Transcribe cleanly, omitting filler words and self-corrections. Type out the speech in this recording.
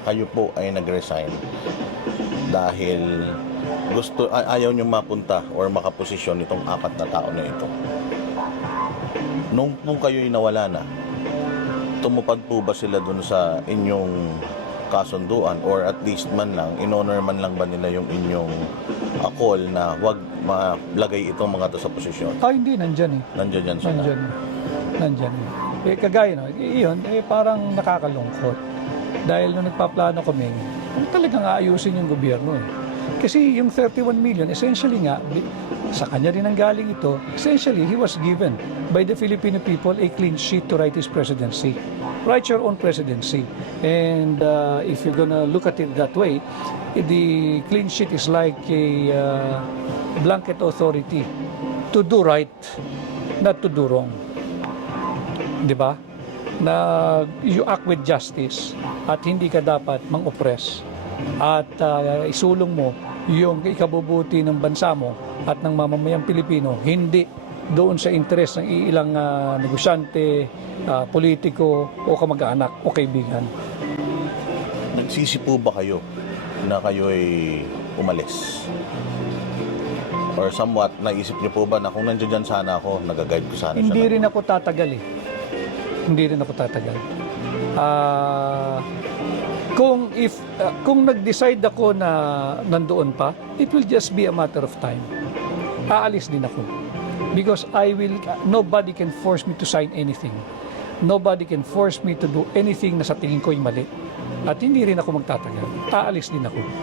Kayo po ay nag-resign dahil ayaw nyo mapunta or makaposisyon itong apat na tao na ito. Nung kayo'y nawala na, tumupad po ba sila dun sa inyong kasunduan or at least man lang, in-honor man lang ba nila yung inyong call na wag malagay itong mga to sa posisyon? Hindi, nandyan eh. Nandiyan yan sila. Nandyan eh. Kagaya no, iyon, parang nakakalungkot. Dahil nung nagpaplano kami, talagang aayusin yung gobyerno eh. Kasi yung 31 million, essentially nga, sa kanya rin ang galing ito, essentially, he was given by the Filipino people a clean sheet to write his presidency. Write your own presidency. And if you're gonna look at it that way, the clean sheet is like a blanket authority to do right, not to do wrong. Di ba? Na you act with justice at hindi ka dapat mang-oppress at isulong mo yung ikabubuti ng bansa mo at ng mamamayang Pilipino, hindi doon sa interes ng ilang negosyante, politiko o kamag-anak o kaibigan. Nagsisi po ba kayo na kayo'y umalis? Or somewhat, naisip niyo po ba na kung nandiyan sana ako, nag-guide ko sana Hindi siya? rin ako tatagal eh. Hindi rin ako tatagal. Kung nag-decide ako na nandoon pa, it will just be a matter of time. Aalis din ako. Because nobody can force me to sign anything. Nobody can force me to do anything na sa tingin ko'y mali. At hindi rin ako magtatagal. Aalis din ako.